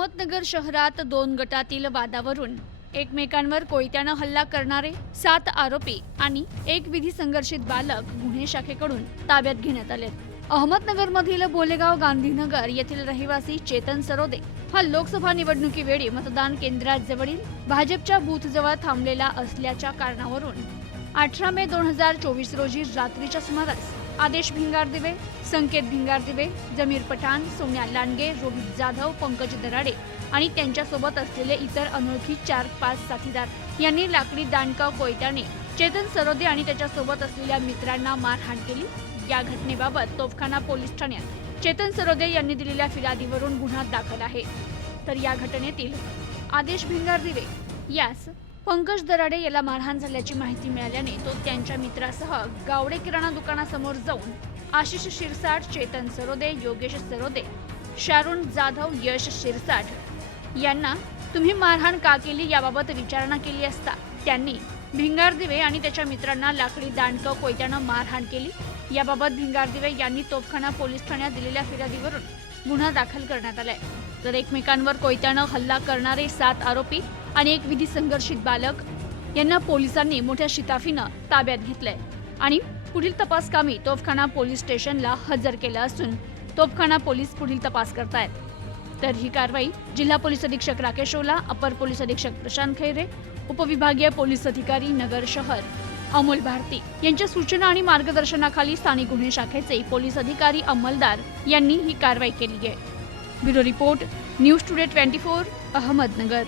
अहमदनगर शहरात दोन गटातील वादावरून एकमेकांवर कोयत्यानं हल्ला करणारे सात आरोपी आणि एक विधी संघर्षित बालक गुन्हे शाखेकडून ताब्यात घेण्यात आले अहमदनगरमधील बोलेगाव गांधीनगर येथील रहिवासी चेतन सरोदे हा लोकसभा निवडणुकीवेळी मतदान केंद्राजवळील भाजपच्या बूथजवळ थांबलेला असल्याच्या कारणावरून अठरा मे दोन हजार चोवीस रोजी रात्रीच्या सुमारास आदेश भिंगार दिवे संकेत भिंगार दिवे जमीर पठाण सोन्या लांडगे रोहित जाधव पंकज दराडे आणि त्यांच्यासोबत असलेले इतर अनोळखी चार पाच साथीदार यांनी लाकडी दांडका कोयत्याने चेतन सरोदे आणि त्याच्यासोबत असलेल्या मित्रांना मारहाण केली. या घटनेबाबत तोफखाना पोलीस ठाण्यात चेतन सरोदे यांनी दिलेल्या फिर्यादीवरून गुन्हा दाखल आहे. तर या घटनेतील आदेश भिंगार दिवे यास पंकज दराडे याला मारहाण झाल्याची माहिती मिळाल्याने तो त्यांच्या मित्रासह गावडे किराणा दुकानासमोर जाऊन आशिष शिरसाट चेतन सरोदे योगेश सरोदे शारुण जाधव यश शिरसाट यांना तुम्ही मारहाण का केली? याबाबत विचारणा केली असता. त्यांनी भिंगारदिवे आणि त्याच्या मित्रांना लाकडी दांडकं कोयत्यानं मारहाण केली. याबाबत भिंगारदिवे यांनी तोफखाना पोलीस ठाण्यात दिलेल्या फिर्यादीवरून गुन्हा दाखल करण्यात आलाय. तर एकमेकांवर कोयत्यानं हल्ला करणारे सात आरोपी आणि एक विधी संघर्षित बालक यांना पोलिसांनी मोठ्या शिताफीनं ताब्यात घेतलंय. आणि पुढील तपास कामी तोफखाना पोलीस स्टेशनला हजर केलं असून तोफखाना पोलीस पुढील तपास करतायत. तर ही कारवाई जिल्हा पोलीस अधीक्षक राकेश ओला अपर पोलीस अधीक्षक प्रशांत खैरे उपविभागीय पोलीस अधिकारी नगर शहर अमोल भारती यांच्या सूचना आणि मार्गदर्शनाखाली स्थानिक गुन्हे शाखेचे पोलीस अधिकारी अंमलदार यांनी ही कारवाई केली आहे. Bureau report news today twenty four Ahmednagar.